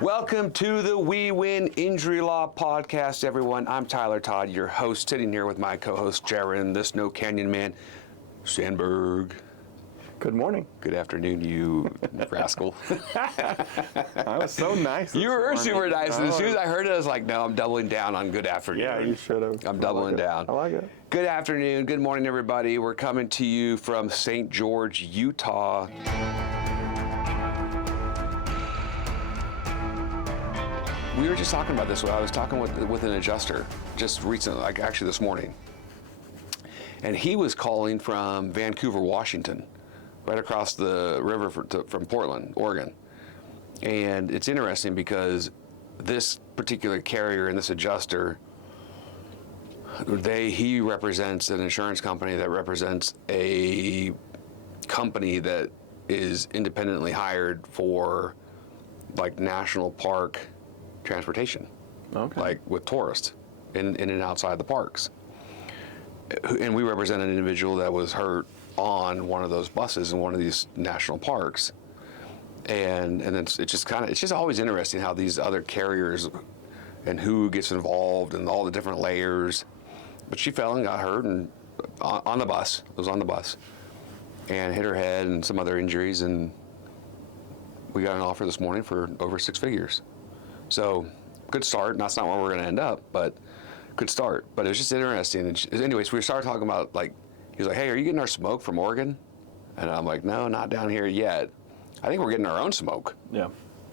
Welcome to the We Win Injury Law Podcast, everyone. I'm Tyler Todd, your host, sitting here with my co-host, Jaren, the Snow Canyon Man, Sandberg. Good morning. Good afternoon, you rascal. I was so nice. You were super nice. And as soon as I heard it, I was like, no, I'm doubling down on good afternoon. Yeah, you should have. I'm doubling down. I like it. Good afternoon. Good morning, everybody. We're coming to you from St. George, Utah. We were just talking about this. I was talking with an adjuster just recently, like actually this morning. And he was calling from Vancouver, Washington, right across the river from Portland, Oregon. And it's interesting because this particular carrier and this adjuster, he represents an insurance company that represents a company that is independently hired for like national park transportation, like with tourists in and outside the parks. And we represent an individual that was hurt on one of those buses in one of these national parks. And then it's just always interesting how these other carriers and who gets involved and all the different layers. But she fell and got hurt and on the bus. It was on the bus and hit her head and some other injuries. And we got an offer this morning for over 6 figures. So, good start. That's not where we're going to end up, but good start. But it was just interesting. And anyways, we started talking about, like, he was like, hey, are you getting our smoke from Oregon? And I'm like, no, not down here yet. I think we're getting our own smoke. Yeah.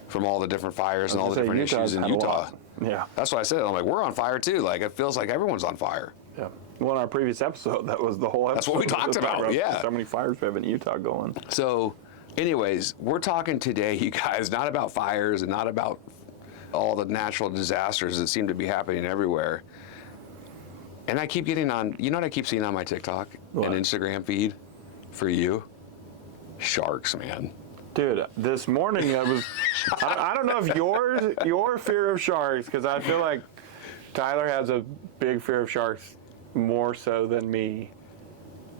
From all the different fires and all the different issues in Utah. Yeah. That's what I said. I'm like, we're on fire too. Like, it feels like everyone's on fire. Yeah. Well, in our previous episode, that was the whole episode. That's what we talked about. Yeah. So many fires we have in Utah going. So, anyways, we're talking today, you guys, not about fires and not about all the natural disasters that seem to be happening everywhere. And I keep getting on, you know what I keep seeing on my TikTok and Instagram feed for you? Sharks, man. Dude, this morning I was, I don't know if your fear of sharks, because I feel like Tyler has a big fear of sharks more so than me.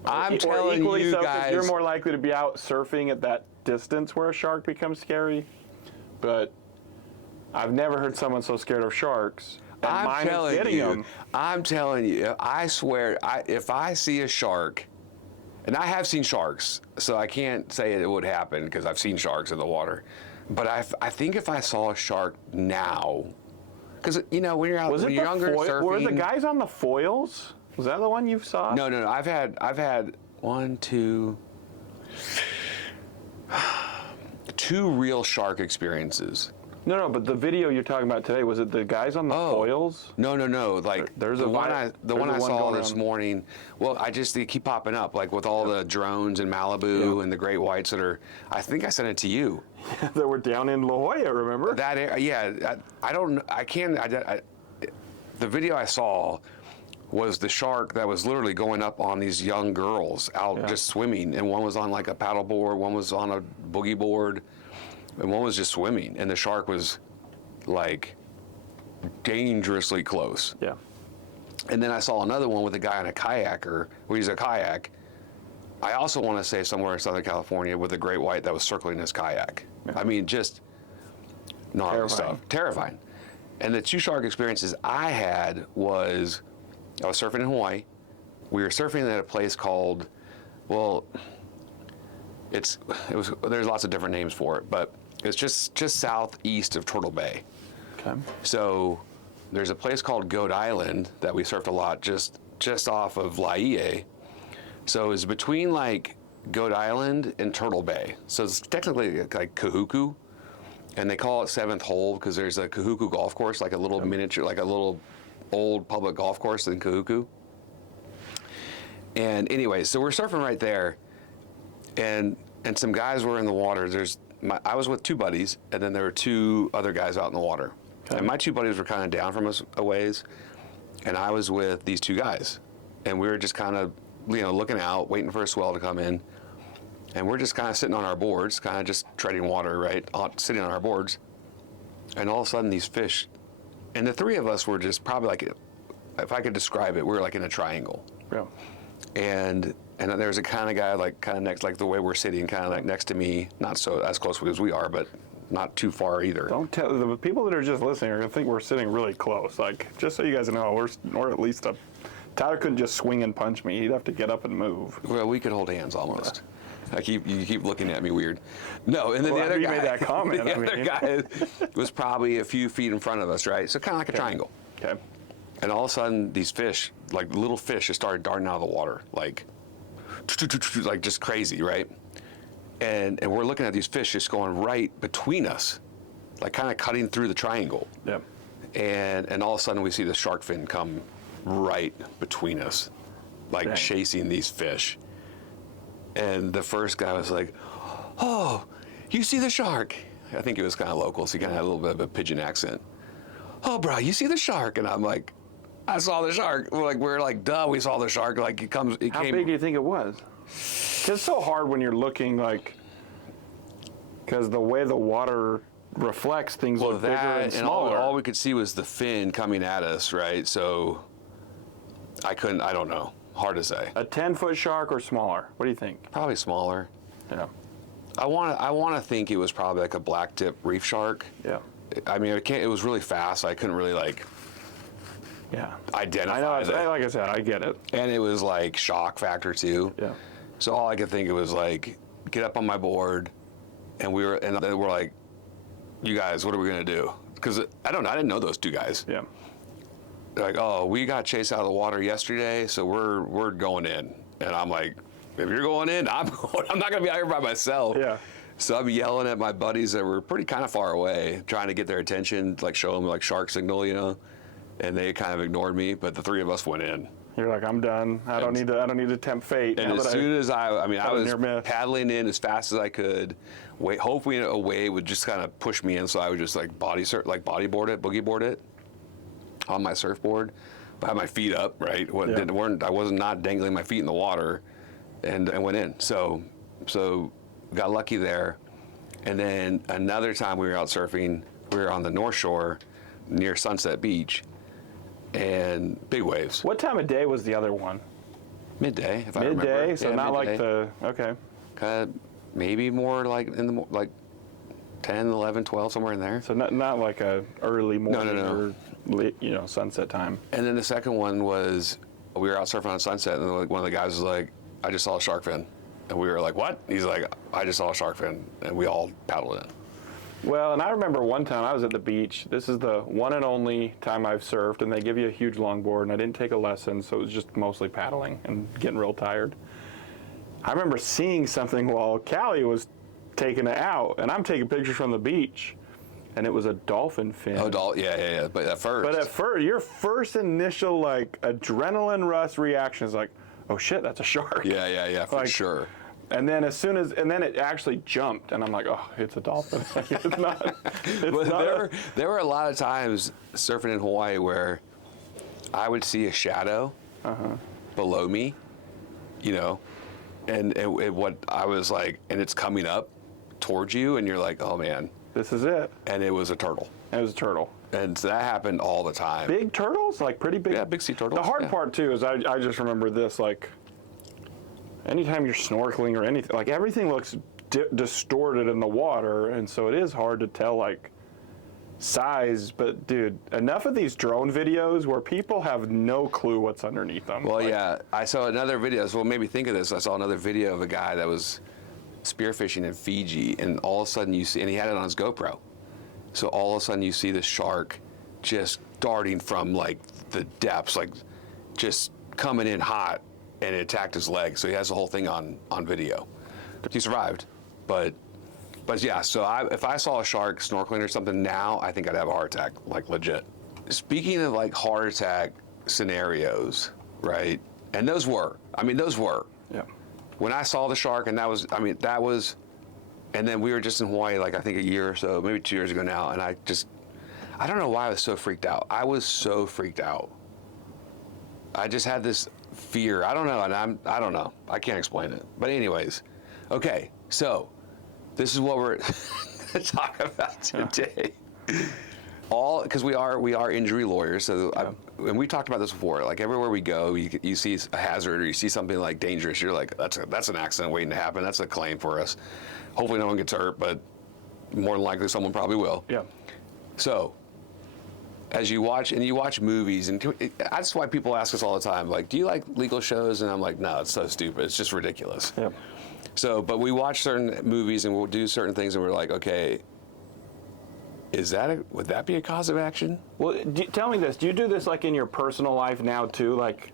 I'm telling you guys. You're more likely to be out surfing at that distance where a shark becomes scary. But I've never heard someone so scared of sharks. I'm telling you, I swear, if I see a shark, and I have seen sharks, so I can't say it would happen because I've seen sharks in the water. But I think if I saw a shark now, because you know when you're out, when you're younger, surfing. Were the guys on the foils? Was that the one you saw? No. I've had 2 real shark experiences. No, but the video you're talking about today, was it the guys on the foils? No. Like there's the one I saw this morning. Well, they keep popping up, like with all the drones in Malibu and the great whites that are. I think I sent it to you. That were down in La Jolla, remember? That I don't. I can't. The video I saw was the shark that was literally going up on these young girls out just swimming, and one was on like a paddle board, one was on a boogie board. And one was just swimming, and the shark was like dangerously close. Yeah. And then I saw another one with a guy on a kayaker, where he's a kayak. I also want to say somewhere in Southern California with a great white that was circling his kayak. Yeah. I mean, just gnarly stuff. Terrifying. And the 2 shark experiences I had was, I was surfing in Hawaii. We were surfing at a place called, there's lots of different names for it, but it's just southeast of Turtle Bay. Okay. So there's a place called Goat Island that we surfed a lot just off of Laie. So it's between like Goat Island and Turtle Bay. So it's technically like Kahuku, and they call it 7th hole because there's a Kahuku golf course, like a little miniature, like a little old public golf course in Kahuku. And anyway, so we're surfing right there, and some guys were in the water. I was with 2 buddies, and then there were 2 other guys out in the water. Okay. And my 2 buddies were kind of down from us a ways, and I was with these 2 guys. And we were just kind of, looking out, waiting for a swell to come in. And we're just kind of sitting on our boards, kind of just treading water, right, sitting on our boards. And all of a sudden, these fish, and the 3 of us were just probably like, if I could describe it, we were like in a triangle. Yeah. And there's a kind of guy like kind of next, like the way we're sitting, kind of like next to me, not so as close as we are, but not too far either. Don't tell the people that are just listening are gonna think we're sitting really close. Like, just so you guys know, we're at least Tyler couldn't just swing and punch me. He'd have to get up and move. Well, we could hold hands almost. You keep looking at me weird. No, and then the other you guy made that comment. The other guy was probably a few feet in front of us, right? So kind of like a triangle. Okay. And all of a sudden, these fish, like little fish, just started darting out of the water, like just crazy, right? And we're looking at these fish just going right between us, like kind of cutting through the triangle. Yep. And all of a sudden, we see the shark fin come right between us, like Dang. chasing these fish. And the first guy was like, "Oh, you see the shark?" I think he was kind of local, so he kind of had a little bit of a pigeon accent. "Oh, bro, you see the shark?" And I'm like, "I saw the shark." We're like, "Duh, we saw the shark." Like it How came. big do you think it was? 'Cause it's so hard when you're looking because the way the water reflects things look bigger and smaller. all we could see was the fin coming at us, right? So I don't know. Hard to say. A 10-foot shark or smaller? What do you think? Probably smaller. Yeah. I want to think it was probably like a black tip reef shark. Yeah. I mean, it was really fast. I couldn't really Yeah. identify I know. it. Like I said, I get it. And it was like shock factor too. Yeah. So all I could think it was like, get up on my board, and they were like, "You guys, what are we gonna do?" Because I didn't know those two guys. Yeah. They're like, "Oh, we got chased out of the water yesterday, so we're going in." And I'm like, "If you're going in, I'm going. I'm not gonna be out here by myself." Yeah. So I'm yelling at my buddies that were pretty kind of far away, trying to get their attention, like show them like shark signal, and they kind of ignored me. But the three of us went in. You're like, I'm done. I don't need to tempt fate. And as soon as I was near miss. paddling in as fast as I could, hopefully a wave would just kind of push me in, so I would just like boogie board it on my surfboard, but had my feet up, right? I was not dangling my feet in the water, and went in. So got lucky there. And then another time we were out surfing, we were on the North Shore near Sunset Beach, and big waves. What time of day was the other one? Midday, if I remember. Midday, so Yeah, not midday. like okay. Kind of maybe more like in the like 10, 11, 12, somewhere in there. So not like a early morning No. or late, sunset time. And then the second one was we were out surfing on Sunset, and one of the guys was like, "I just saw a shark fin," and we were like, "What?" He's like, "I just saw a shark fin," and we all paddled in. Well, and I remember one time I was at the beach. This is the one and only time I've surfed, and they give you a huge longboard, and I didn't take a lesson, so it was just mostly paddling and getting real tired. I remember seeing something while Callie was taking it out, and I'm taking pictures from the beach, and it was a dolphin fin. Oh, yeah. But at first, your first initial adrenaline rush reaction is like, "Oh shit, that's a shark." Yeah, for sure. And then it actually jumped, and I'm like, "Oh, it's a dolphin." It's not. There were a lot of times surfing in Hawaii where I would see a shadow below me, and what I was like, and it's coming up towards you, and you're like, "Oh man, this is it." And it was a turtle. It was a turtle. And so that happened all the time. Big turtles, like pretty big. Yeah, big sea turtles. The hard part too is I just remember this, like, anytime you're snorkeling or anything, like everything looks distorted in the water, and so it is hard to tell like size. But dude, enough of these drone videos where people have no clue what's underneath them. Well, yeah, I saw another video. So what made me think of this? I saw another video of a guy that was spearfishing in Fiji, and all of a sudden you see, and he had it on his GoPro. So all of a sudden you see the shark just darting from like the depths, like just coming in hot, and it attacked his leg. So he has the whole thing on video. He survived, but yeah. So if I saw a shark snorkeling or something now, I think I'd have a heart attack, like legit. Speaking of like heart attack scenarios, right? And those were. Yeah. When I saw the shark, and that was, and then we were just in Hawaii, like I think a year or so, maybe 2 years ago now, and I don't know why I was so freaked out. I was so freaked out. I just had this fear. I don't know, and I don't know. I can't explain it. But anyways, okay, so this is what we're going to talk about today. Because we are injury lawyers, so and we talked about this before. Like everywhere we go, you see a hazard or you see something like dangerous, you're like, that's an accident waiting to happen. That's a claim for us. Hopefully, no one gets hurt, but more than likely someone probably will. Yeah. So, as you watch movies, and that's why people ask us all the time, like, do you like legal shows? And I'm like, no, it's so stupid. It's just ridiculous. Yeah. So, but we watch certain movies and we'll do certain things, and we're like, okay, would that be a cause of action? Well, tell me this. Do you do this like in your personal life now too? Like,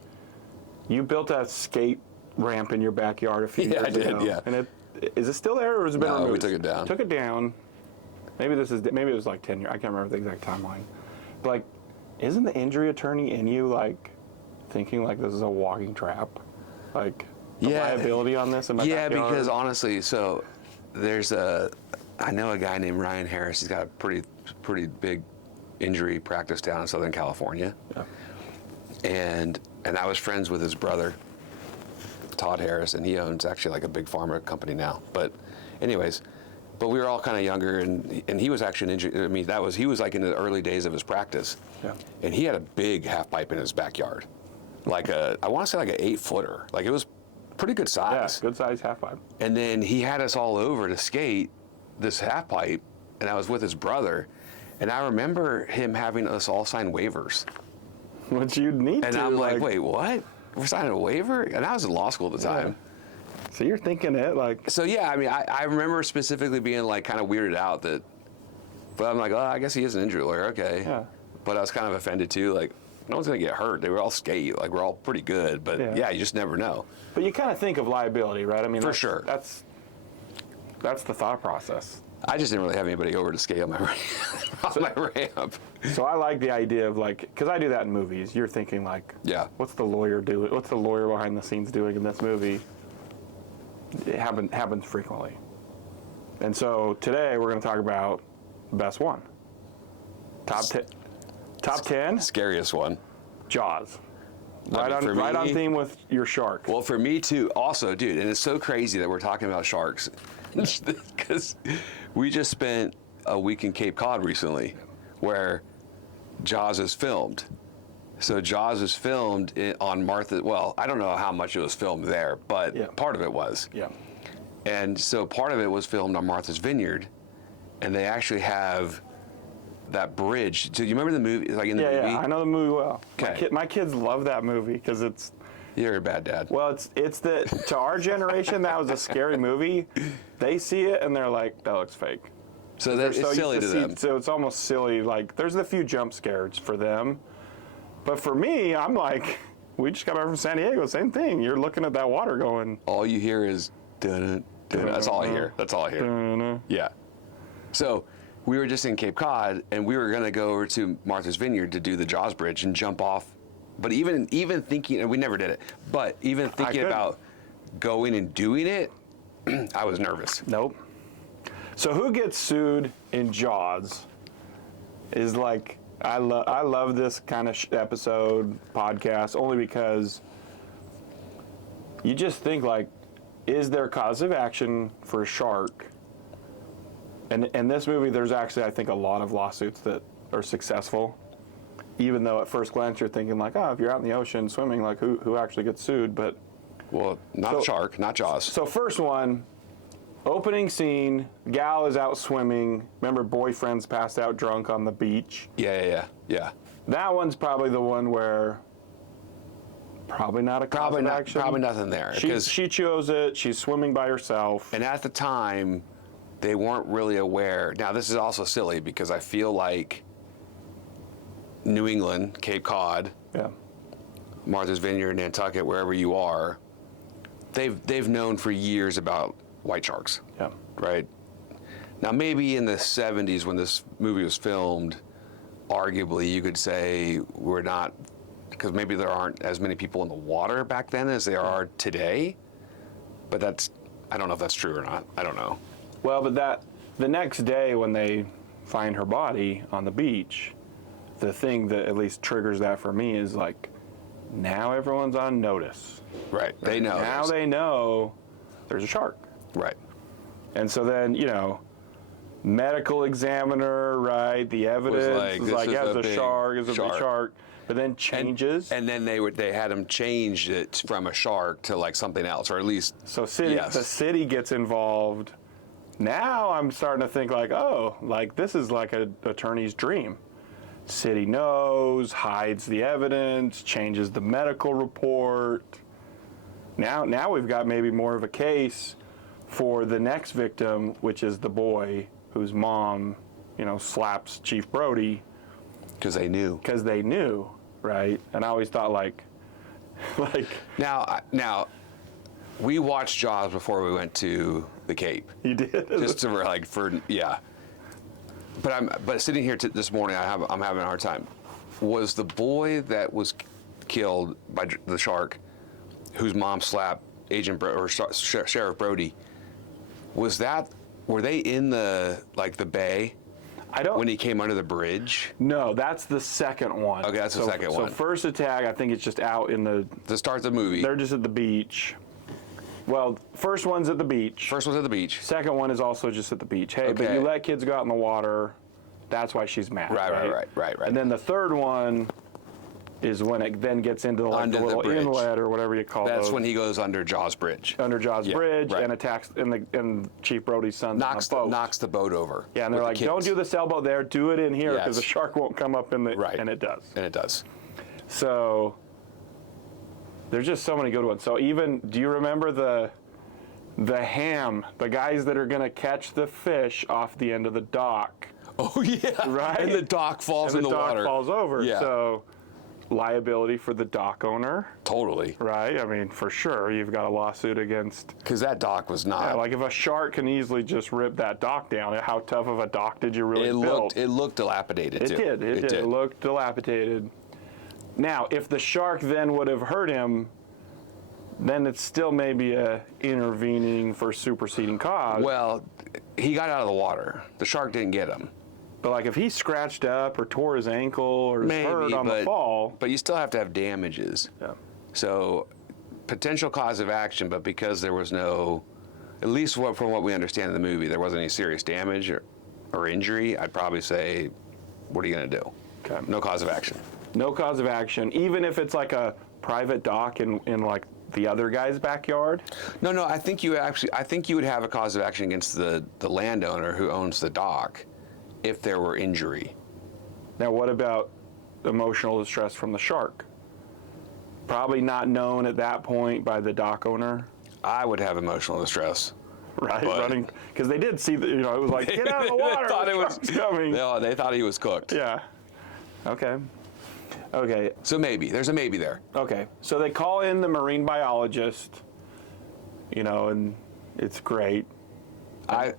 you built a skate ramp in your backyard a few years ago. Yeah, I did, yeah. And is it still there, or has it been removed? No, we took it down. Took it down. Maybe it was like 10 years. I can't remember the exact timeline. But like, isn't the injury attorney in you like thinking like this is a walking trap? Like, liability on this in my backyard? Yeah, because honestly, so I know a guy named Ryan Harris. He's got a pretty big injury practice down in Southern California. Yeah. And I was friends with his brother, Todd Harris, and he owns actually like a big pharma company now. But anyways, we were all kind of younger, and he was actually an injury. I mean, he was like in the early days of his practice. Yeah. And he had a big half pipe in his backyard. Like I want to say like an 8-footer. Like it was pretty good size. Yeah, good size half pipe. And then he had us all over to skate this half pipe, and I was with his brother, and I remember him having us all sign waivers. Which you'd need and to. I'm like, wait, what? We're signing a waiver? And I was in law school at the time. Yeah. So you're thinking it like... So yeah, I mean, I remember specifically being like kind of weirded out that, but I'm like, oh, I guess he is an injury lawyer, okay. Yeah. But I was kind of offended too, like, no one's gonna get hurt. They were all skate, like we're all pretty good, but yeah, you just never know. But you kind of think of liability, right? I mean, for sure. That's the thought process. I just didn't really have anybody over to skate on my ramp. So I like the idea of like, because I do that in movies. You're thinking like, yeah, what's the lawyer doing? What's the lawyer behind the scenes doing in this movie? It happens frequently. And so today we're going to talk about best one. Top 10. Scariest one. Jaws. Right on theme with your shark. Well, for me too. Also, dude, and it's so crazy that we're talking about sharks because we just spent a week in Cape Cod recently, where Jaws is filmed. So Jaws is filmed on Martha. Well, I don't know how much it was filmed there, but part of it was. Yeah. And so part of it was filmed on Martha's Vineyard, and they actually have that bridge. Do you remember the movie? Like in the movie? Yeah, I know the movie well. Okay. My kids love that movie because it's. You're a bad dad. Well, it's to our generation that was a scary movie. They see it and they're like, that looks fake. So it's silly to them. So it's almost silly. Like there's a few jump scares for them, but for me, I'm like, we just got back from San Diego. Same thing. You're looking at that water going. All you hear is dun dun. That's all I hear. That's all I hear. Dun-dun. Yeah. So we were just in Cape Cod, and we were going to go over to Martha's Vineyard to do the Jaws Bridge and jump off. But even thinking, and we never did it, but even thinking about going and doing it, I was nervous. Nope. So who gets sued in Jaws is like, I love this kind of episode, podcast, only because you just think like, is there cause of action for a shark? And in this movie, there's actually, I think, a lot of lawsuits that are successful, even though at first glance you're thinking like, oh, if you're out in the ocean swimming, like who actually gets sued? But well, not shark, not Jaws. So first one, opening scene, gal is out swimming. Remember, boyfriend's passed out drunk on the beach. Yeah. That one's probably the one where probably not a cause of action. Probably nothing there. She chose it. She's swimming by herself. And at the time, they weren't really aware. Now, this is also silly because I feel like New England, Cape Cod, Martha's Vineyard, Nantucket, wherever you are, they've known for years about white sharks. Yeah. Right? Now, maybe in the 70s when this movie was filmed, arguably you could say we're not, because maybe there aren't as many people in the water back then as there are today. But I don't know if that's true or not. I don't know. Well, but the next day when they find her body on the beach, the thing that at least triggers that for me is like, now everyone's on notice. Right. They know. Now they know there's a shark. Right. And so then, medical examiner, right? The evidence is like, yeah, it's a shark, it's a big shark. But then changes. And then they had them change it from a shark to like something else, or at least. So the city gets involved. Now I'm starting to think like, oh, like this is like an attorney's dream. City knows, hides the evidence, changes the medical report. Now we've got maybe more of a case for the next victim, which is the boy whose mom, slaps Chief Brody. Because they knew. Because they knew, right? And I always thought like. Now, we watched Jaws before we went to the Cape. You did? Just to yeah. But sitting here this morning, I'm having a hard time. Was the boy that was killed by the shark, whose mom slapped Sheriff Brody, were they in the bay? When he came under the bridge? No, that's the second one. Okay, that's the second one. So first attack, I think it's just out in the... To start the movie. They're just at the beach. Well, first one's at the beach. First one's at the beach. Second one is also just at the beach. Hey, Okay. but you let kids go out in the water. That's why she's mad. Right. And then the third one is when it then gets into the little inlet or whatever you call it. That's when he goes under Jaws Bridge. Under Jaws Bridge right. and attacks, and Chief Brody's son knocks the boat over. Yeah, and they're like, don't do the sailboat there, do it in here because Yes. the shark won't come up in the, Right. and it does. And it does. So there's just so many good ones. So do you remember the guys that are going to catch the fish off the end of the dock? Oh, yeah. Right? And the dock falls in the water. And the dock falls over. Yeah. So liability for the dock owner. Totally. Right? I mean, for sure, you've got a lawsuit against... Because that dock was not... Yeah, like if a shark can easily just rip that dock down, how tough of a dock did you really build? It looked dilapidated, too. It did. It looked dilapidated. Now, if the shark then would have hurt him, then it's still maybe a intervening for superseding cause. Well, he got out of the water. The shark didn't get him. But like if he scratched up or tore his ankle or is hurt on the fall. But you still have to have damages. Yeah. So potential cause of action, but because there was no, at least from what we understand in the movie, there wasn't any serious damage or injury, I'd probably say, what are you going to do? Okay. No cause of action. No cause of action, even if it's like a private dock in like the other guy's backyard? No, I think you would have a cause of action against the landowner who owns the dock if there were injury. Now, what about emotional distress from the shark? Probably not known at that point by the dock owner. I would have emotional distress. Right, running, because they did see that, it was like, get out of the water, thought the it was coming. No, they thought he was cooked. Yeah. Okay. So there's a maybe there. Okay, so they call in the marine biologist, and it's great. I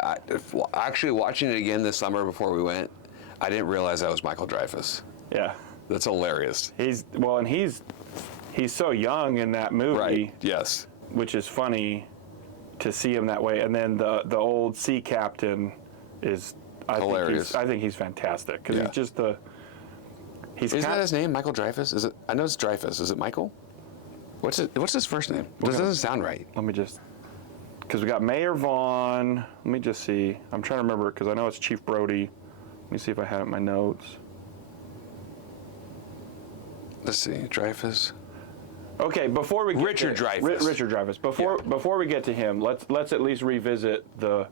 actually watching it again this summer before we went, I didn't realize that was Michael Dreyfuss. Yeah. That's hilarious. He's so young in that movie. Right. Yes. Which is funny to see him that way. And then the old sea captain is hilarious. I think he's fantastic because he's just Isn't that his name, Michael Dreyfuss? Is it? I know it's Dreyfuss. Is it Michael? What's his first name? This doesn't sound right. Let me just, because we got Mayor Vaughn. Let me just see. I'm trying to remember it because I know it's Chief Brody. Let me see if I had it in my notes. Let's see, Dreyfuss. Okay, before we get Richard Dreyfuss. Richard Dreyfuss. Before we get to him, let's at least revisit the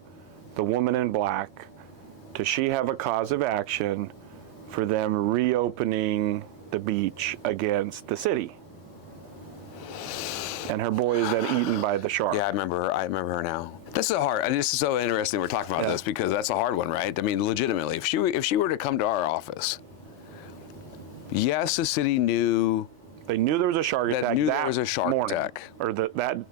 woman in black. Does she have a cause of action for them reopening the beach against the city? And her boy is then eaten by the shark. Yeah, I remember her now. This is so interesting we're talking about this because that's a hard one, right? I mean, legitimately, if she were to come to our office, yes, the city knew. They knew there was a shark attack. There was a shark morning, attack. Or I can't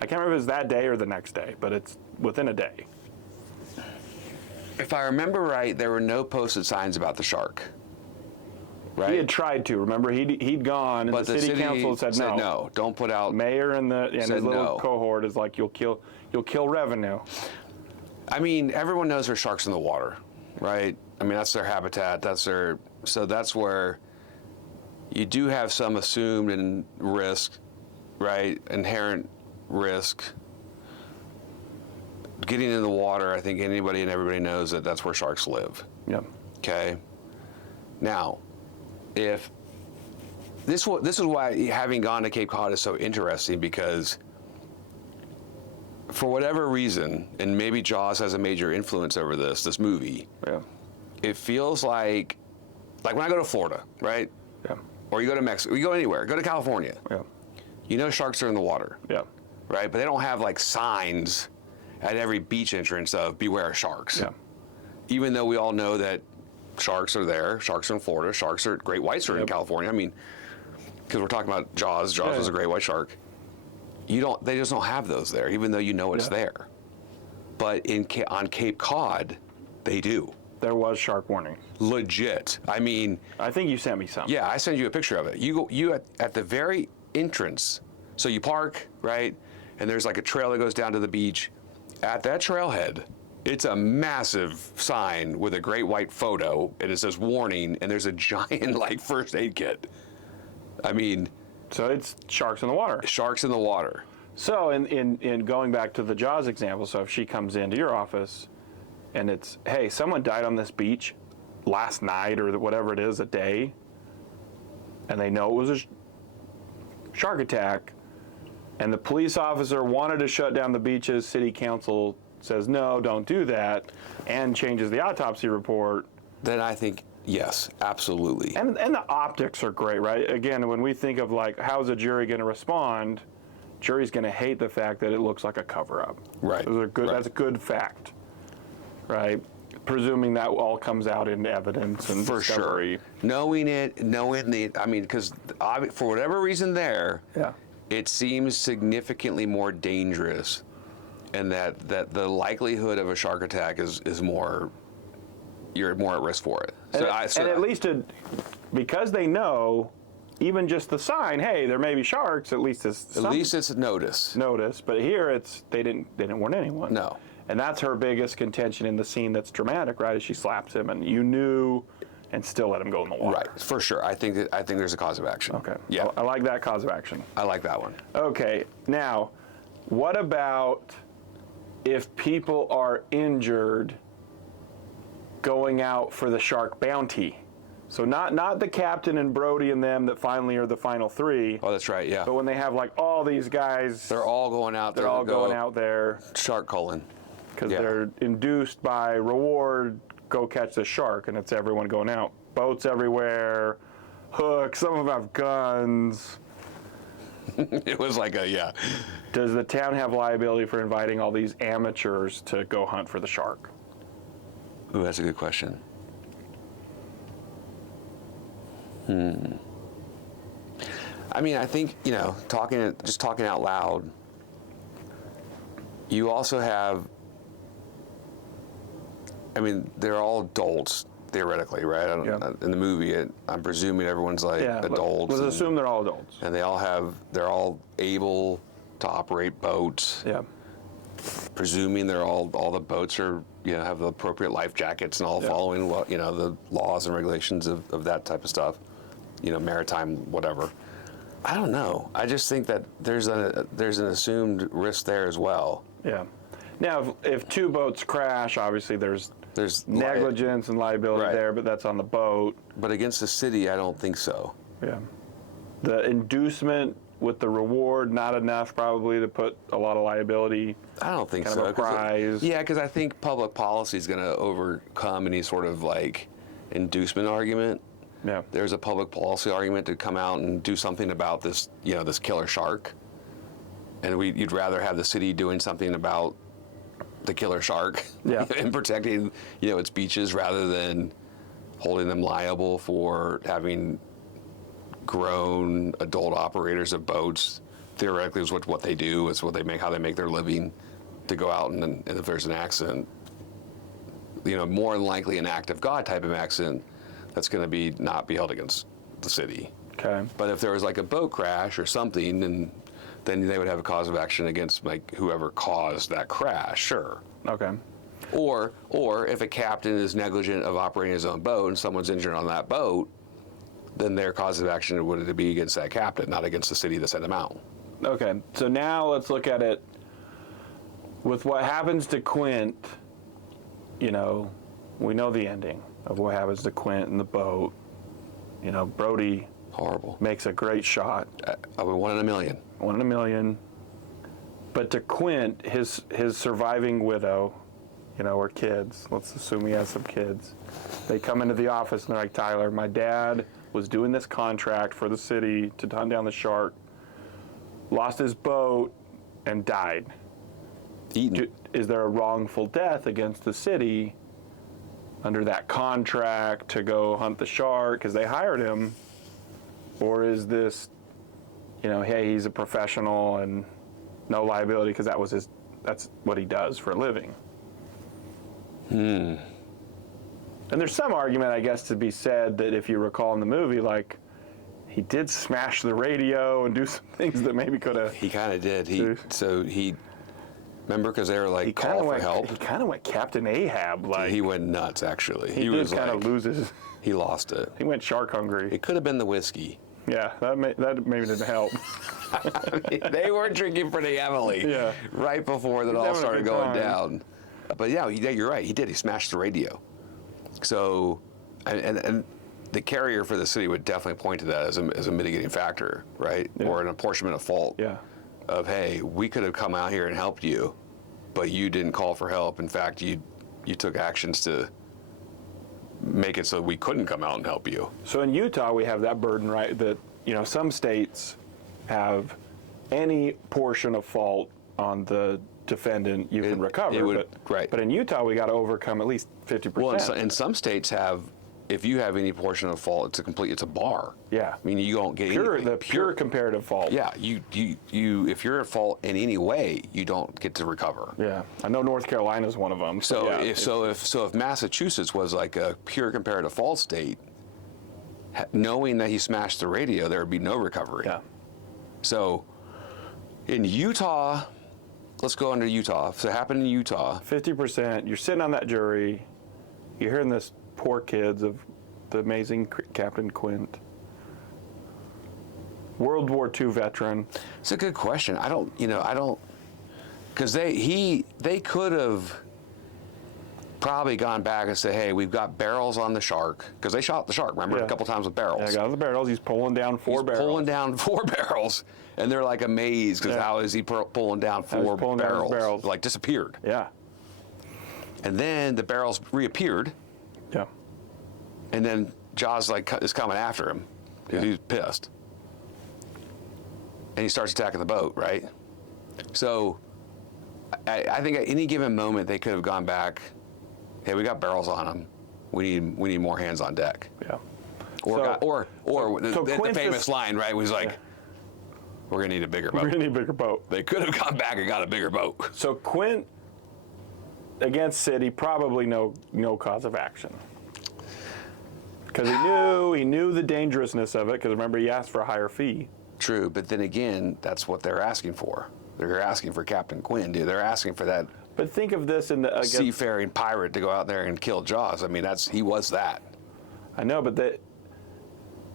remember if it was that day or the next day, but it's within a day. If I remember right, there were no posted signs about the shark. Right? He had tried to. Remember, he'd gone, and but the city council said no. No, don't put out. Mayor and his little cohort is like, you'll kill revenue. I mean, everyone knows there's sharks in the water, right? I mean, that's their habitat. So that's where you do have some assumed and risk, right? Inherent risk. Getting in the water, I think anybody and everybody knows that that's where sharks live. Yep. Okay. Now, if this is why having gone to Cape Cod is so interesting, because for whatever reason, and maybe Jaws has a major influence over this movie, Yeah. it feels like when I go to Florida, right? Yeah. Or you go to Mexico, you go anywhere, go to California. Yeah. You know sharks are in the water, Yeah. right? But they don't have like signs at every beach entrance of beware of sharks. Yeah. Even though we all know that sharks are there, sharks are in Florida, great whites are in California. I mean, because we're talking about Jaws. Jaws was a great white shark. They just don't have those there, even though you know it's there. But on Cape Cod, they do. There was shark warning. Legit. I mean, I think you sent me some. yeah, I sent you a picture of it. You at the very entrance. So you park, right? And there's like a trail that goes down to the beach. At that trailhead, it's a massive sign with a great white photo, and it says warning, and there's a giant like first aid kit. I mean, So it's sharks in the water. sharks in the water. So in going back to the Jaws example, so if she comes into your office and it's, hey, someone died on this beach last night or whatever it is, a day, and they know it was a shark attack, and the police officer wanted to shut down the beaches, city council says, no, don't do that, and changes the autopsy report. Then I think, yes, absolutely. And the optics are great, right? Again, when we think of like, how's a jury going to respond? Jury's going to hate the fact that it looks like a cover-up. Right. Those are good. Right. That's a good fact, right? Presuming that all comes out in evidence and For discovery. sure. Knowing I mean, because for whatever reason there, Yeah. it seems significantly more dangerous, and that the likelihood of a shark attack is more, you're more at risk for it. And, and at least because they know, even just the sign, hey, there may be sharks. At least it's a notice. But here they didn't warn anyone. No. And that's her biggest contention in the scene that's dramatic, right? Is she slaps him, and you knew, and still let him go in the water. Right, for sure. I think there's a cause of action. Okay. Yeah. I like that cause of action. I like that one. Okay. Now, what about if people are injured going out for the shark bounty? So not the captain and Brody and them that finally are the final three. Oh, that's right. Yeah. But when they have like all these guys, They're all going out there. they're all going out there Shark calling. because Yeah. they're induced by reward. Go catch the shark, and it's everyone going out. Boats everywhere, hooks. Some of them have guns. It was like yeah. Does the town have liability for inviting all these amateurs to go hunt for the shark? Ooh, that's a good question. I mean, I think, just talking out loud, you also have, I mean, they're all adults, theoretically, right? In the movie, I'm presuming everyone's like adults. Let's assume they're all adults. And they're all able to operate boats. Yeah. Presuming all the boats are, have the appropriate life jackets and all following the laws and regulations of that type of stuff, maritime, whatever. I don't know. I just think that there's an assumed risk there as well. Yeah. Now, if two boats crash, obviously there's negligence and liability there, but that's on the boat. But against the city, I don't think so. Yeah. The inducement with the reward, not enough probably to put a lot of liability. I don't think kind so. Of a prize. Because I think public policy is going to overcome any sort of like inducement argument. Yeah. There's a public policy argument to come out and do something about this, this killer shark. And you'd rather have the city doing something about the killer shark and protecting, its beaches rather than holding them liable for having grown adult operators of boats. Theoretically, is what they do. It's what they make, how they make their living, to go out and if there's an accident, more than likely an act of God type of accident, that's going to not be held against the city. Okay. But if there was like a boat crash or something, and then they would have a cause of action against like whoever caused that crash. Sure. Okay. Or if a captain is negligent of operating his own boat and someone's injured on that boat, then their cause of action would be against that captain, not against the city that sent them out. Okay. So now let's look at it with what happens to Quint. We know the ending of what happens to Quint in the boat. Brody Horrible. makes a great shot. I mean, 1 in a million. 1 in a million. But to Quint, his surviving widow, or kids, let's assume he has some kids, they come into the office and they're like, Tyler, my dad was doing this contract for the city to hunt down the shark, lost his boat, and died. Eaten. Is there a wrongful death against the city under that contract to go hunt the shark because they hired him? Or is this, hey, he's a professional and no liability because that's what he does for a living? And there's some argument, I guess, to be said that if you recall in the movie, like, he did smash the radio and do some things that maybe could have. He kind of did. Remember, because they were like, call for help. He kind of went Captain Ahab, like. He went nuts, actually. He was kind of loses. He lost it. He went shark hungry. It could have been the whiskey. Yeah, that maybe didn't help. I mean, they were drinking pretty heavily. Yeah. Right before it all started going down. But yeah, you're right. He did. He smashed the radio. So, and the carrier for the city would definitely point to that as a mitigating factor, right? Yeah. Or an apportionment of fault. Yeah. Of, hey, we could have come out here and helped you, but you didn't call for help. In fact, you took actions to make it so we couldn't come out and help you. So in Utah, we have that burden, right? That, some states have any portion of fault on the defendant you can recover. But in Utah, we got to overcome at least 50%. Well, and some states have, if you have any portion of fault, it's a bar. Yeah. I mean, you don't get pure comparative fault. Yeah, you if you're at fault in any way, you don't get to recover. Yeah, I know North Carolina's one of them. So if Massachusetts was like a pure comparative fault state, knowing that he smashed the radio, there would be no recovery. Yeah. So in Utah, let's go under Utah. So it happened in Utah. 50%. You're sitting on that jury. You're hearing this poor kids of the amazing Captain Quint. World War II veteran. It's a good question. I don't, because they could have probably gone back and said, hey, we've got barrels on the shark, because they shot the shark, remember, a couple times with barrels. Yeah, got the barrels. He's pulling down four barrels, and they're like amazed because how is he pulling down four barrels? Like disappeared. Yeah. And then the barrels reappeared. Yeah. And then Jaws is coming after him. He's pissed. And he starts attacking the boat, right? So I think at any given moment they could have gone back, hey, we got barrels on them. We need more hands on deck. Yeah. Or the famous line, right? Was like, we're gonna need a bigger boat. We're gonna need a bigger boat. They could have gone back and got a bigger boat. So Quint against City, probably no cause of action. Because he knew the dangerousness of it, because remember, he asked for a higher fee. True, but then again, that's what they're asking for. They're asking for Captain Quinn, dude. They're asking for that. But think of this in the seafaring pirate to go out there and kill Jaws. I mean, he was that. I know, but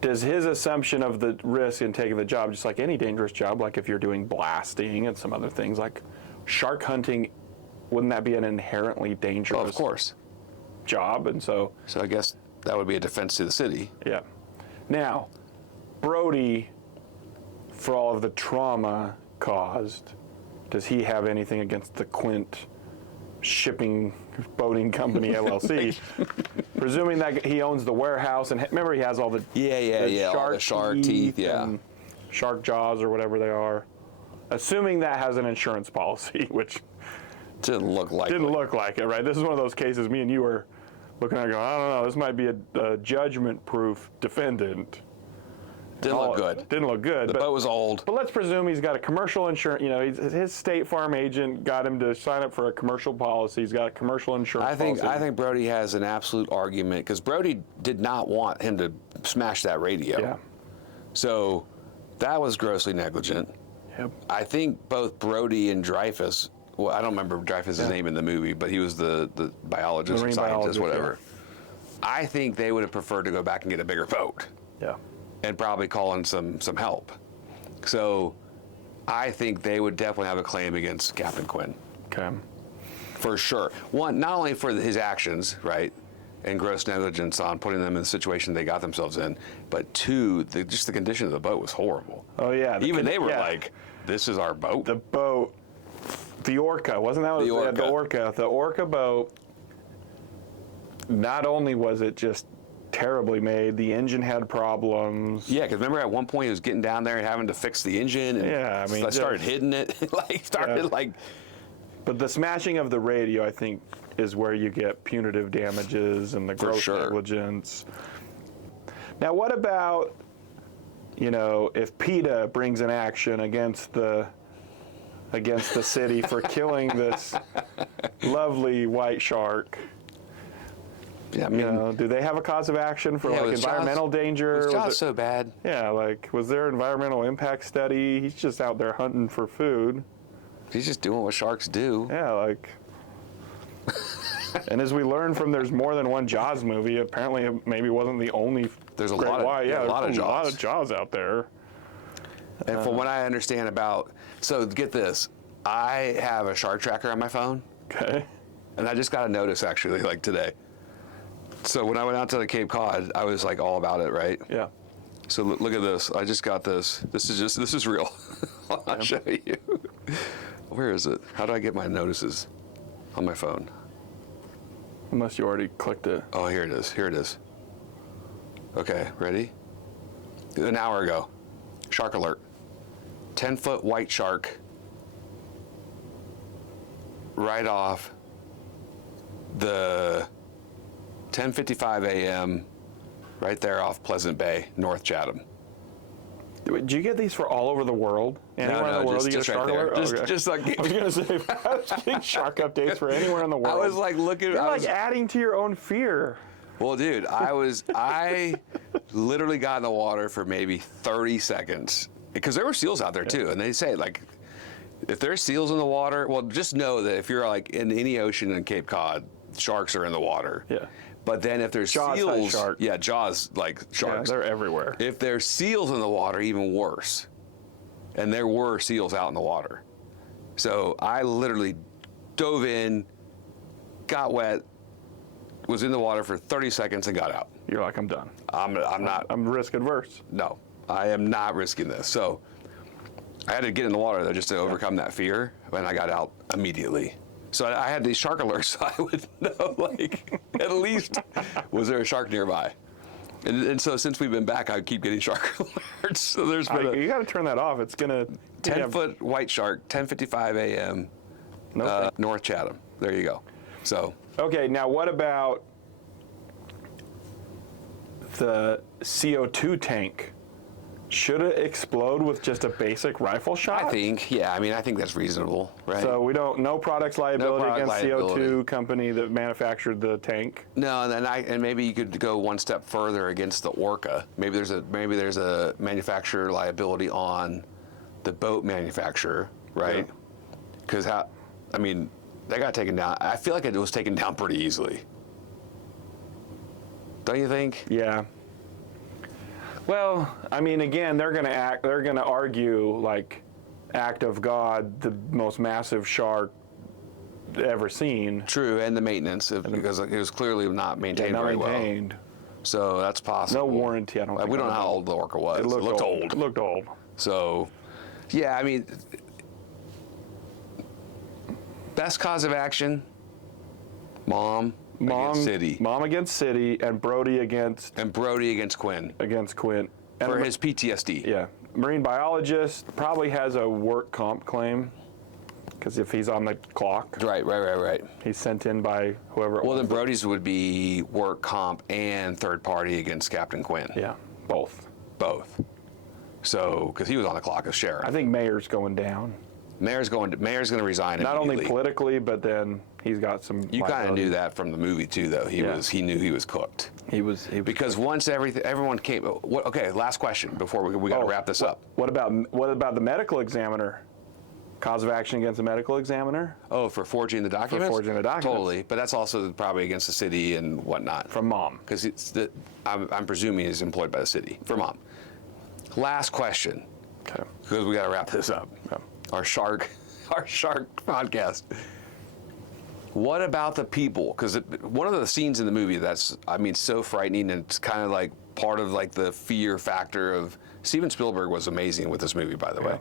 does his assumption of the risk in taking the job, just like any dangerous job, like if you're doing blasting and some other things, like shark hunting, wouldn't that be an inherently dangerous of course. job? And so I guess that would be a defense to the city. Yeah. Now, Brody, for all of the trauma caused, does he have anything against the Quint Shipping Boating Company LLC? Presuming that he owns the warehouse, and remember he has all the all the shark teeth, and shark jaws or whatever they are. Assuming that has an insurance policy, which didn't look like it, right? This is one of those cases me and you were looking at going, I don't know, this might be a judgment-proof defendant. Didn't look good. The boat was old. But let's presume he's got a commercial insurance. His State Farm agent got him to sign up for a commercial policy. He's got a commercial insurance policy. I think Brody has an absolute argument, because Brody did not want him to smash that radio. Yeah. So that was grossly negligent. Yep. I think both Brody and Dreyfus, well, I don't remember Dreyfus's name in the movie, but he was the biologist or scientist, whatever. Yeah. I think they would have preferred to go back and get a bigger boat. Yeah. And probably call in some help. So I think they would definitely have a claim against Captain Quinn. Okay. For sure. One, not only for his actions, right, and gross negligence on putting them in the situation they got themselves in, but two, just the condition of the boat was horrible. Oh, yeah. They were like, this is our boat? The boat The Orca, wasn't that The Orca. the Orca? The Orca boat, not only was it just terribly made, the engine had problems. Yeah, because remember at one point he was getting down there and having to fix the engine. And Yeah, I mean, I started hitting it. But the smashing of the radio, I think, is where you get punitive damages and the gross negligence. Now, what about, if PETA brings an action against the city for killing this lovely white shark? Yeah, I mean, do they have a cause of action for environmental danger? Was Jaws so bad? Yeah, was there environmental impact study? He's just out there hunting for food. He's just doing what sharks do. Yeah, and as we learned from there's more than one Jaws movie, apparently it maybe wasn't the only. There's a great lot of white. a lot of Jaws. A lot of Jaws out there. And from what I understand so get this, I have a shark tracker on my phone. Okay. And I just got a notice actually, today. So when I went out to the Cape Cod, I was all about it, right? Yeah. So look at this. I just got this. This is real. I'll show you. Where is it? How do I get my notices on my phone? Unless you already clicked it. Oh, here it is. Here it is. Okay, ready? An hour ago. Shark alert. 10-foot white shark right off the 10:55 a.m. right there off Pleasant Bay, North Chatham. Did you get these for all over the world? Anywhere in the world you get a shark alert? I was going to say, I was getting shark updates for anywhere in the world. I was looking. You're adding to your own fear. Well, dude, I literally got in the water for maybe 30 seconds because there were seals out there too, and they say if there's seals in the water, well, just know that if you're in any ocean in Cape Cod, sharks are in the water. Yeah. But then if there's Jaws seals, shark. yeah, Jaws like sharks. Yeah, they're everywhere. If there's seals in the water, even worse. And there were seals out in the water. So I literally dove in, got wet, was in the water for 30 seconds and got out. You're like, I'm done. I'm not. I'm risk adverse. No, I am not risking this. So I had to get in the water though just to overcome that fear, and I got out immediately. So I had these shark alerts so I would know, at least, was there a shark nearby? And so since we've been back, I keep getting shark alerts. So there's been you got to turn that off. It's going to... 10-foot white shark, 10:55 a.m., North Chatham. There you go. So... Okay, now what about the CO2 tank? Should it explode with just a basic rifle shot? I think that's reasonable, right? So we don't, no products liability against liability. CO2 company that manufactured the tank? No, and maybe you could go one step further against the Orca. Maybe there's a manufacturer liability on the boat manufacturer, right? Because they got taken down. I feel like it was taken down pretty easily. Don't you think? Yeah. Well, again, they're going to argue act of God, the most massive shark ever seen. True, and the maintenance, because it was clearly not maintained very well. So that's possible. No warranty, I don't think. We don't know how old the Orca was. It looked old. It looked old. So, yeah, best cause of action, mom against city. Mom against city, and Brody against... And Brody against Quint. Against Quint. For his PTSD. Yeah. Marine biologist probably has a work comp claim, because if he's on the clock. Right. He's sent in by whoever it was. Well, then Brody's would be work comp and third party against Captain Quint. Yeah, both. So, because he was on the clock as sheriff. I think Mayor's going down. Mayor's going to resign Not only politically, but then he's got some. You kind of knew that from the movie too, though. He knew he was cooked. He was because cooked. Once everyone came. Okay, last question before we got to wrap this up. What about the medical examiner? Cause of action against the medical examiner? Oh, for forging the documents? For forging the documents. Totally, but that's also probably against the city and whatnot. From mom. Because I'm presuming he's employed by the city. For mom. Last question. Okay. Because we got to wrap this up. Yeah. Our shark podcast. What about the people? Because one of the scenes in the movie that's, so frightening, and it's kind of part of the fear factor of Steven Spielberg was amazing with this movie, by the way.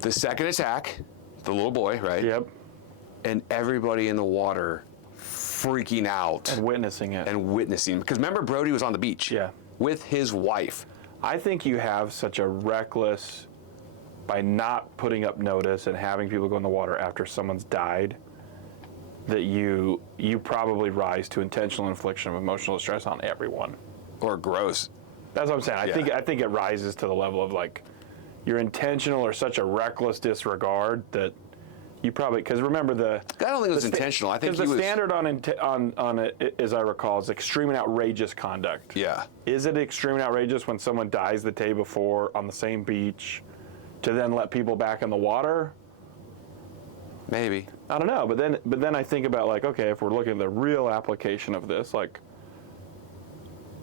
The second attack, the little boy, right? Yep. And everybody in the water freaking out. And witnessing it. And witnessing. Because remember, Brody was on the beach. Yeah. With his wife. I think you have such a reckless, by not putting up notice and having people go in the water after someone's died, that you probably rise to intentional infliction of emotional distress on everyone. Or gross. That's what I'm saying. Yeah. I think it rises to the level of like, you're intentional or such a reckless disregard that you probably, because remember I don't think it was intentional. I think he was. Because the standard on it, as I recall, is extreme and outrageous conduct. Yeah. Is it extreme and outrageous when someone dies the day before on the same beach to then let people back in the water? Maybe. I don't know. But then I think about like, okay, if we're looking at the real application of this, like,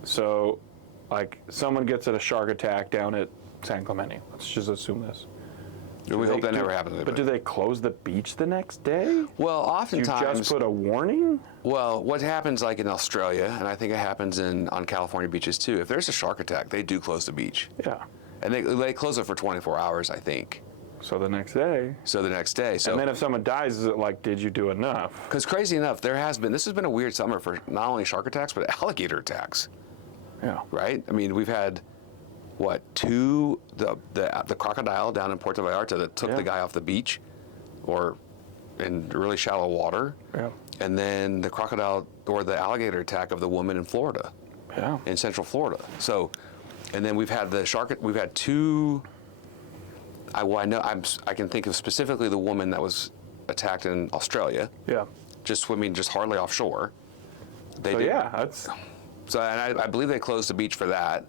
so, like someone gets a shark attack down at San Clemente. Let's just assume this. We hope that never happens. But do they close the beach the next day? Well, oftentimes. You just put a warning? Well, what happens like in Australia, and I think it happens on California beaches too, if there's a shark attack, they do close the beach. Yeah. And they close it for 24 hours, I think. So the next day. And then if someone dies, is it like, did you do enough? Because crazy enough, this has been a weird summer for not only shark attacks, but alligator attacks. Yeah. Right? I mean, we've had, the crocodile down in Puerto Vallarta that took the guy off the beach or in really shallow water. Yeah. And then the crocodile or the alligator attack of the woman in Florida. Yeah. In Central Florida. So, and then we've had we've had two, I can think of specifically the woman that was attacked in Australia. Yeah. Just swimming just hardly offshore. That's. So, and I believe they closed the beach for that.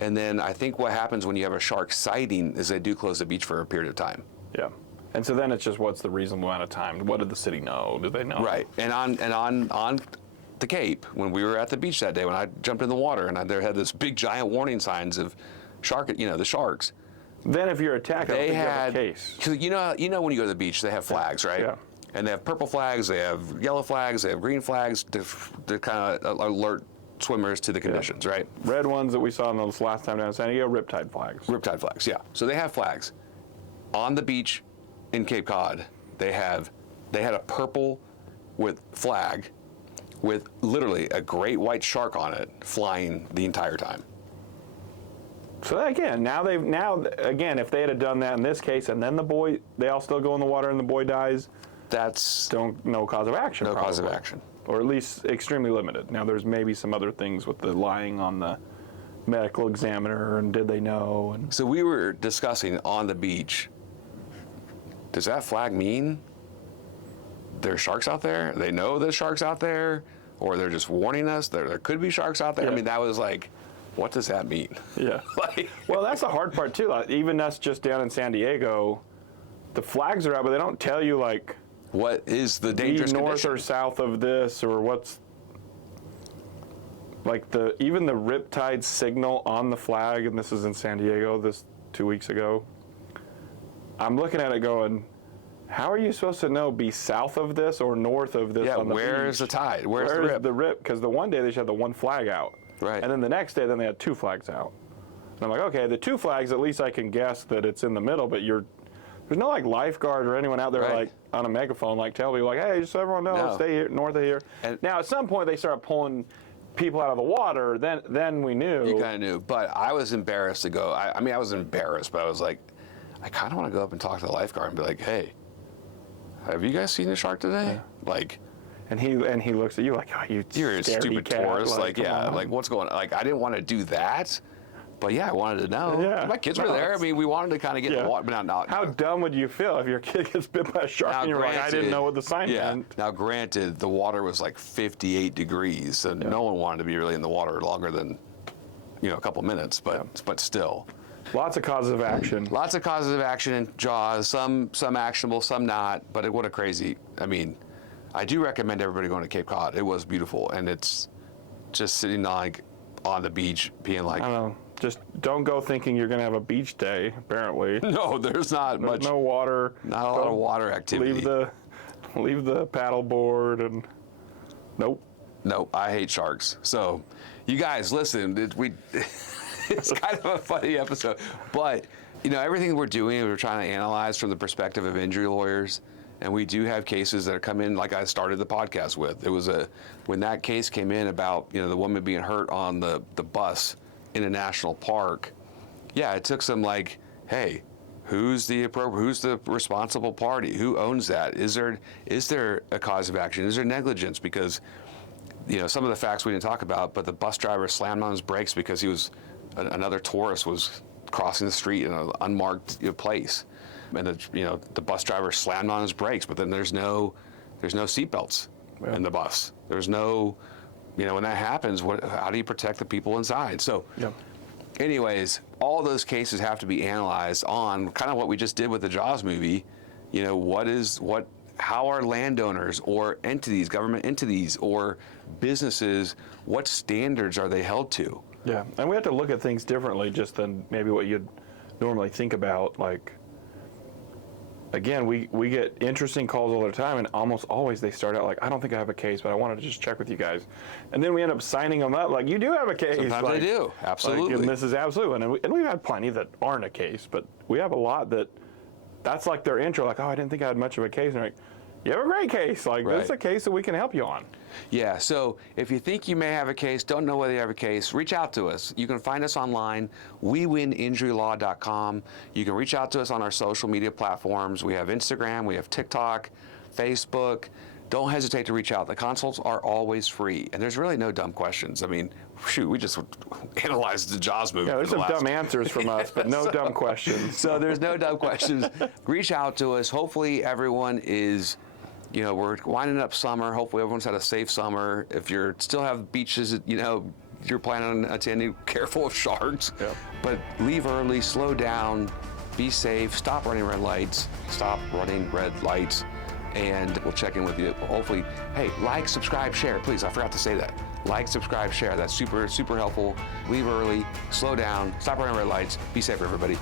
And then I think what happens when you have a shark sighting is they do close the beach for a period of time. Yeah. And so then it's just what's the reasonable amount of time? What did the city know? Did they know? Right. And on the Cape, when we were at the beach that day, when I jumped in the water and there had this big giant warning signs of the sharks. Then if you're attacked, I don't think you have a case. Cause you know when you go to the beach, they have flags, right? Yeah. And they have purple flags, they have yellow flags, they have green flags to kind of alert swimmers to the conditions, right? Red ones that we saw this last time down in San Diego, riptide flags. Riptide flags, yeah. So they have flags. On the beach in Cape Cod, they had a purple with flag with literally a great white shark on it flying the entire time. So again, if they had done that in this case, and then they all still go in the water and the boy dies, that's no cause of action. No probably. cause of action. Or at least extremely limited. Now there's maybe some other things with the lying on the medical examiner and did they know? And so we were discussing on the beach, does that flag mean there's sharks out there? They know there's sharks out there? Or they're just warning us there could be sharks out there? Yeah. I mean, that was like, what does that mean? Yeah. Well, that's the hard part too. Like, even us just down in San Diego, the flags are out, but they don't tell you like, what is the dangerous north condition? or south of this, or what's like even the riptide signal on the flag, and this is in San Diego this 2 weeks ago. I'm looking at it going, how are you supposed to know be south of this or north of this on the where beach? is the tide? Where's the rip? Because the one day they just had the one flag out. Right. And then the next day, they had two flags out. And I'm like, okay, the two flags, at least I can guess that it's in the middle, but there's no like lifeguard or anyone out there Right. like on a megaphone like tell people like, hey, just so everyone knows, No. stay here north of here. And now at some point they started pulling people out of the water. Then we knew. You kind of knew, but I was embarrassed to go. I mean, I was embarrassed, but I was like, I kind of want to go up and talk to the lifeguard and be like, hey, have you guys seen a shark today? Yeah. Like. And he looks at you like, oh, you're a stupid cat. tourist. Like come yeah, on. like what's going on? Like I didn't want to do that. But yeah, I wanted to know. Yeah. My kids were there. I mean, we wanted to kind of get in the water, but not. How dumb would you feel if your kid gets bit by a shark and you're like, I didn't know what the sign meant? Now, granted, the water was like 58 degrees, so no one wanted to be really in the water longer than, a couple minutes, but still. Lots of causes of action. Lots of causes of action in Jaws, some actionable, some not, but what a crazy, I mean, I do recommend everybody going to Cape Cod. It was beautiful, and it's just sitting like on the beach being like, I don't know. Just don't go thinking you're going to have a beach day, apparently. No, there's not much. No water. Not a lot of water activity. Leave the paddle board and nope. Nope, I hate sharks. So, you guys, listen, it's kind of a funny episode, but everything we're doing, we're trying to analyze from the perspective of injury lawyers. And we do have cases that come in, like I started the podcast with. It was when that case came in about, the woman being hurt on the bus in a national park. Yeah, it took some hey, who's the responsible party? Who owns that? Is there a cause of action? Is there negligence? Because, some of the facts we didn't talk about, but the bus driver slammed on his brakes because another tourist was crossing the street in an unmarked place. And the bus driver slammed on his brakes, but then there's no seatbelts in the bus. There's no, when that happens, how do you protect the people inside? So, anyways, all those cases have to be analyzed on kind of what we just did with the Jaws movie. How are landowners or entities, government entities or businesses, what standards are they held to? Yeah, and we have to look at things differently just than maybe what you'd normally think about, Again, we get interesting calls all the time, and almost always they start out I don't think I have a case, but I wanted to just check with you guys. And then we end up signing them up you do have a case. Sometimes they do, absolutely. And this is absolute. And we've had plenty that aren't a case, but we have a lot that's their intro, oh, I didn't think I had much of a case. And you have a great case. Right. This is a case that we can help you on. Yeah, so if you think you may have a case, don't know whether you have a case, reach out to us. You can find us online, wewininjurylaw.com. You can reach out to us on our social media platforms. We have Instagram, we have TikTok, Facebook. Don't hesitate to reach out. The consults are always free, and there's really no dumb questions. I mean, shoot, we just analyzed the Jaws movie. Yeah, there's some dumb answers from us, but no dumb questions. So there's no dumb questions. Reach out to us. Hopefully everyone is... we're winding up summer. Hopefully everyone's had a safe summer. If you still have beaches, you're planning on attending, careful of sharks. Yep. But leave early, slow down, be safe, stop running red lights, and we'll check in with you. Hopefully, hey, subscribe, share, please. I forgot to say that. Subscribe, share. That's super, super helpful. Leave early, slow down, stop running red lights. Be safe, everybody.